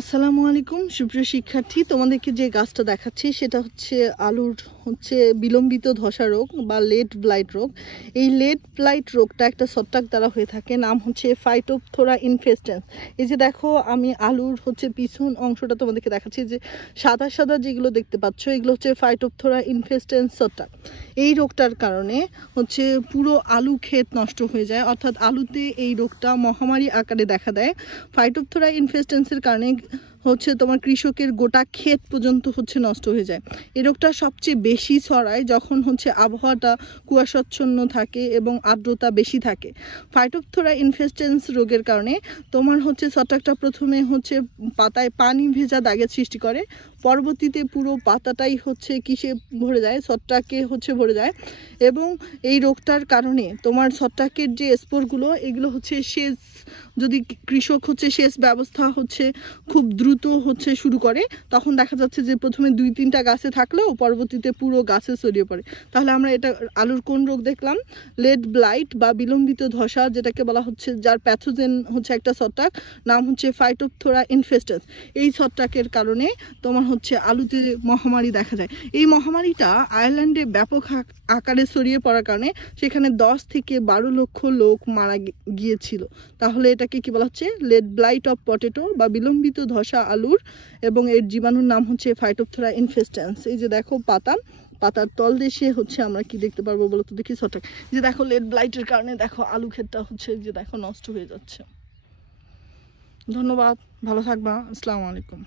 আসসালামু আলাইকুম সুপ্রিয় শিক্ষার্থী, তোমাদেরকে যে গাছটা দেখাচ্ছি সেটা হচ্ছে আলুর বিলম্বিত ধসা রোগ বা লেট ব্লাইট রোগ। এই লেট ব্লাইট রোগটা একটা ছত্রাক দ্বারা হয়ে থাকে, নাম হচ্ছে ফাইটোপথোরা ইনফেস্টেন্স। এই যে দেখো, আমি আলুর পিছন অংশটা তোমাদেরকে দেখাচ্ছি, যে সাদা সাদা যেগুলো দেখতে পাচ্ছ এগুলো হচ্ছে ফাইটোপথোরা ইনফেস্টেন্স ছত্রাক। এই রোগটার কারণে পুরো আলু ক্ষেত নষ্ট হয়ে যায়, অর্থাৎ আলুতে এই রোগটা মহামারী আকারে দেখা দেয়। ফাইটোপথোরা ইনফেস্টেন্সের কারণে তোমার কৃষকের গোটা ক্ষেত পর্যন্ত নষ্ট হয়ে যায়। এই রোগটা সবচেয়ে বেশি ছড়ায় যখন আবহাওয়াটা কুয়াশাচ্ছন্ন থাকে এবং আর্দ্রতা বেশি থাকে। ফাইটোপথোরা ইনফেস্টেন্স রোগের কারণে তোমার ছত্রাকটা প্রথমে পাতায় পানি ভেজা দাগের সৃষ্টি করে, পরবর্তীতে পুরো পাতাটাই কিসে ভরে যায়, ছত্রাকে ভরে যায়। এবং এই রোগটার কারণে তোমার ছত্রাকের যে স্পোরগুলো, এগুলো সেচ, যদি কৃষক সেচ ব্যবস্থা খুব দ্রুত শুরু করে, তখন দেখা যাচ্ছে যে প্রথমে 2-3টা গাছে থাকলেও পরবর্তীতে পুরো গাছে ছড়িয়ে পড়ে। তাহলে আমরা এটা আলুর কোন রোগ দেখলাম? লেট ব্লাইট বা বিলম্বিত ধসা, যেটাকে বলা যার প্যাথোজেন একটা ছত্রাক, নাম ফাইটোপথোরা ইনফেস্টেন্স। এই ছত্রাকের কারণে তোমার আলুতে মহামারী দেখা যায়। এই মহামারীটা আয়ারল্যান্ডে ব্যাপক আকারে ছড়িয়ে পড়ার কারণে সেখানে 10 থেকে 12 লক্ষ লোক মারা গিয়েছিল। তাহলে এটাকে কি বলা হচ্ছে? লেট ব্লাইট অফ পটেটো বা বিলম্বিত ধসা আলুর, এবং এর জীবাণুর নাম ফাইটোপথোরা ইনফেস্টেন্স। এই যে দেখো, পাতার তল দেশে আমরা কি দেখতে পারবো বলো তো দেখি? ছত্রাক। যে দেখো, লেট ব্লাইটের কারণে দেখো আলু ক্ষেতটা যে দেখো নষ্ট হয়ে যাচ্ছে। ধন্যবাদ, ভালো থাকবা। আসসালামু আলাইকুম।